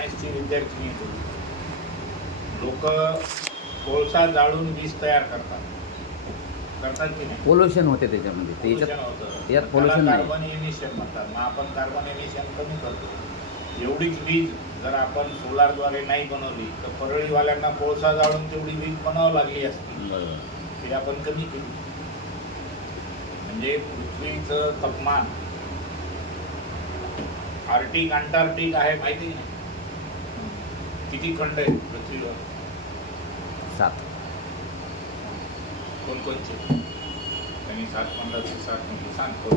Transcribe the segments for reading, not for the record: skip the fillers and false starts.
सायन्सची विद्यार्थी लोक कोळसा जाळून वीज तयार करतात की नाही? पोल्युशन होते त्याच्यामध्ये, त्याच्यात पोल्युशन नाही. कार्बन इमिशन म्हणतात. मग आपण कार्बन इमिशन कमी करतो. एवढीच वीज जर आपण सोलारद्वारे नाही बनवली तर परळीवाल्यांना कोळसा जाळून तेवढी वीज बनावं लागली असती. ते आपण कमी केली. म्हणजे पृथ्वीचं तापमान आर्टिक अंटार्क्टिक आहे माहिती नाही? किती खंड आहेत पृथ्वीवर? 7. कोणकोणचे? त्यांनी 7 म्हणलं तर 7 म्हणजे सांगतो.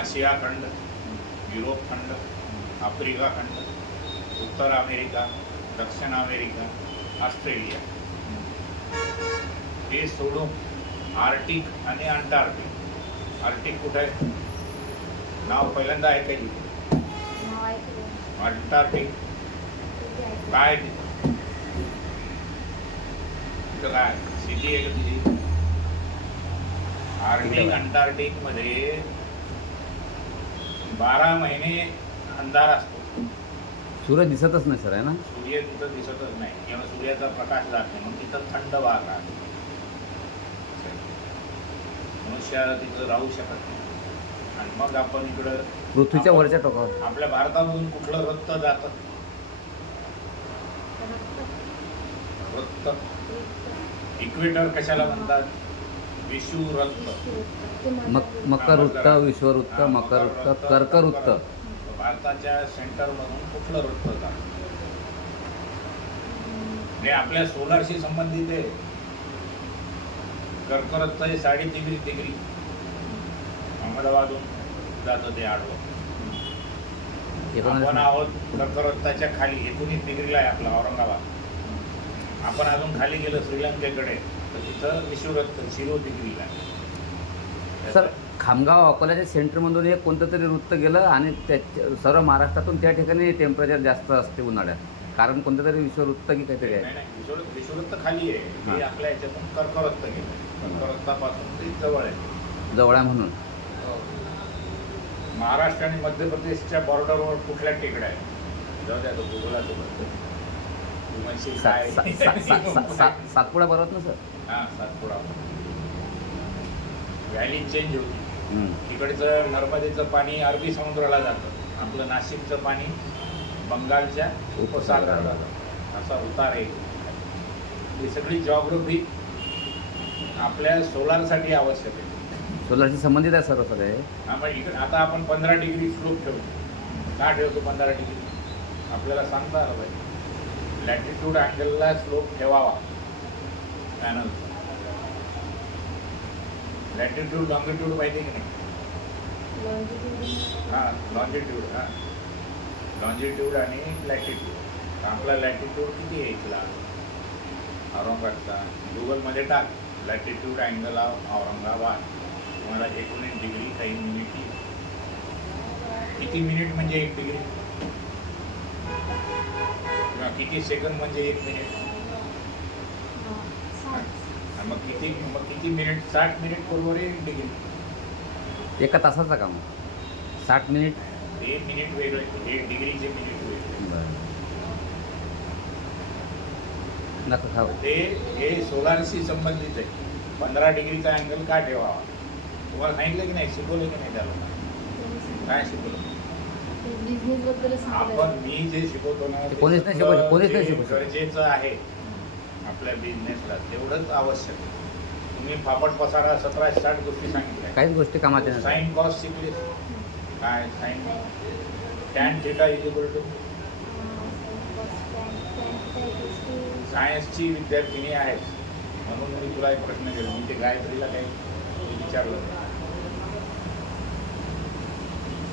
आशिया खंड, युरोप खंड, आफ्रिका खंड, उत्तर अमेरिका, दक्षिण अमेरिका, ऑस्ट्रेलिया. हे सोडून आर्टिक आणि अंटार्क्टिक. आर्टिक कुठं आहे? नाव पहिल्यांदा ऐकायची. अंटार्क्टिक काय तिथं काय सिटी आहे का तिची? आर्टिक अंटार्क्टिक मध्ये 12 महिने अंधार असतो. सूर्य दिसतच नाही सर, आहे ना? सूर्य तिथं दिसतच नाही किंवा सूर्याचा प्रकाश जात नाही. मग तिथं थंड भाग राहतो. मनुष्य तिथं राहू शकत नाही. आणि मग आपण इकडं पृथ्वीच्या वरच्या टोकावर आपल्या भारतामधून कुठलं रक्त जातं? रक्त. इक्वेटर कशाला म्हणतात? विषुववृत्त. मकरवृत्त, विषुववृत्त, मकरवृत्त, कर्कवृत्त. भारताच्या सेंटरमधून कुठलं वृत्त जातं? हे आपल्या सोलारशी संबंधित आहे. कर्कवृत्त हे 3.5 डिग्री अहमदाबादहून जातं ते आडवं. आपण आहोत कर्कवृत्ताच्या खाली 19 डिग्रीला आहे आपला औरंगाबाद. आपण अजून खाली गेलो श्रीलंकेकडे तर तिथं विषुववृत्त 0 डिग्रीला आहे. सर खामगाव अकोल्याच्या सेंटरमधून एक कोणतं तरी वृत्त गेलं आणि त्या सर्व महाराष्ट्रातून त्या ठिकाणी टेम्परेचर जास्त असते उन्हाळ्यात. कारण कोणतं तरी विषुववृत्त की काहीतरी आहे. नाही, विषुववृत्त खाली आहे. ते आपल्या ह्याच्यातून कर्कवृत्त गेलं. कर्कवृत्तापासून ते जवळ आहे. जवळ आहे म्हणून. महाराष्ट्र आणि मध्य प्रदेशच्या बॉर्डरवर कुठल्या टेकड्या आहेत? जाऊ द्या तो गुगलासोबत. सातपुडा पर्वत ना सर? हां, सातपुडा. व्हॅली चेंज होती. तिकडचं नर्मदेचं पाणी अरबी समुद्राला जातं. आपलं नाशिकचं पाणी बंगालच्या उपसागराला जातं. असा उतार आहे. ही सगळी जॉग्रफी आपल्या सोलारसाठी आवश्यक आहे. सोलारशी संबंधित आहे सर्व सगळे. हां, मग इकडे आता आपण 15 डिग्री स्लोप ठेवतो. का ठेवतो 15 डिग्री? आपल्याला सांगता आलं पाहिजे. लॅटिट्यूड अँगलला स्लोप ठेवावा पॅनल. लॅटिट्यूड लॉंगिट्यूड पाहिजे की नाही? हां, लॉंजिट्यूड. हां, लॉंजिट्यूड आणि लॅटिट्यूड. आपला लॅटिट्यूड किती आहे इथला औरंगाबादचा? गुगलमध्ये टाक लॅटिट्यूड अँगल ऑफ औरंगाबाद. तुम्हाला 19 डिग्री काही मिनिट. किती मिनिट म्हणजे 1 डिग्री? किंवा किती सेकंद म्हणजे 1 मिनिट? मग किती मिनिट? 60 मिनिट बरोबर आहे 1 डिग्री. एका तासाचा काम 60 मिनिट. हे मिनिट वेगळे, 1 डिग्रीचे मिनिट वेगळे. ते हे सोलारशी संबंधित आहे. 15 डिग्रीचा अँगल का ठेवावा? तुम्हाला सांगितलं की नाही? शिकवलं की नाही त्याला? काय शिकवलं? आपण मी जे शिकवतो ना कोणीच नाही शिकवलं. गरजेचं आहे आपल्या बिझनेसला, तेवढंच आवश्यक आहे. तुम्ही फापट पसारा 17-60 गोष्टी सांगितल्या. काहीच गोष्टी कामाच्या. साईन कॉस शिकले काय? Sine tan theta is equal to. सायन्सची विद्यार्थिनी आहेस म्हणून मी तुला एक प्रश्न केला. मी ते गायत्रीला काही विचारलं.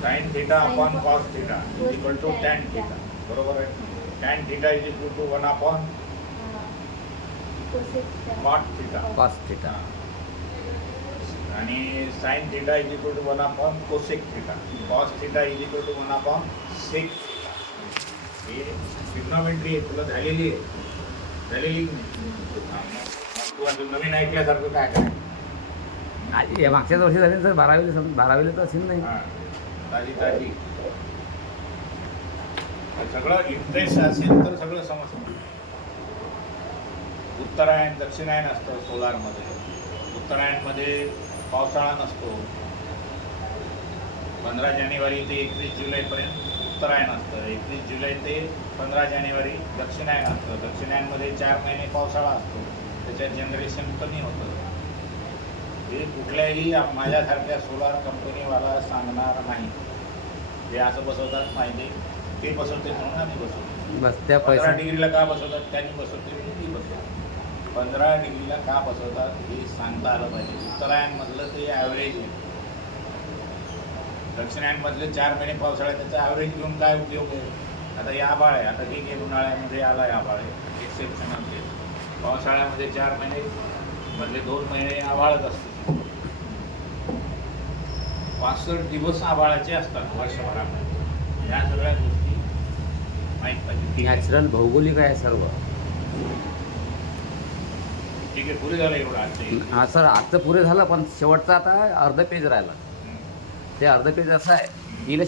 Sine theta upon cos theta is equal to tan theta. बरोबर आहे? Tan theta is equal to 1 upon cot theta. Cos theta. आणि sine theta is equal to 1 upon cosec theta. Cos theta is equal to 1 upon sec theta. हे trigonometry आहे. तुला झालेली आहे? झालेली की नाही? तू अजून नवीन ऐकल्यासारखं काय काय? मागच्याच वर्षी झाली सर. 12वीला तर असेल नाही. हां, ताजी सगळं इंटरेस्ट असेल तर सगळं समजतं. उत्तरायण दक्षिणायन असतं सोलारमध्ये. उत्तरायणमध्ये पावसाळा नसतो. 15 जानेवारी ते 31 जुलैपर्यंत उत्तरायण असतं. 31 जुलै ते 15 जानेवारी दक्षिणायन असतं. दक्षिणायनमध्ये 4 महिने पावसाळा असतो. त्याच्यात जनरेशन कमी होतं. हे कुठल्याही माझ्यासारख्या सोलार कंपनीवाला सांगणार नाही. हे असं बसवतात माहिती, ते बसवते म्हणून आम्ही बसवतो. बस त्या 15 पैसा डिग्रीला का बसवतात त्यांनी बसवते म्हणून मी बसवतो. 15 डिग्रीला का बसवतात हे सांगता आलं पाहिजे. उत्तरायणमधलं ते ॲव्हरेज आहे. दक्षिणायनमधले 4 महिने पावसाळ्यात त्याचा ॲव्हरेज घेऊन काय उपयोग आहे. आता हे आभाळ आहे. आता ठीक आहे, उन्हाळ्यामध्ये आला आहे आभाळ आहे, एक्सेप्शनल केस. पावसाळ्यामध्ये 4 महिने मधले 2 महिने आभाळच असते. 65 दिवस आभाळाचे असतात वर्षभरामध्ये. या सगळ्या गोष्टी माहीत पाहिजे. ठीक आहे, नॅचरल भौगोलिक आहे सर्व. ठीक आहे, पुरे झालं एवढं आजचं. हा सर, आजचं पुरे झालं, पण शेवटचं आता अर्ध पेज राहिला. ते अर्ध पेज असं आहे की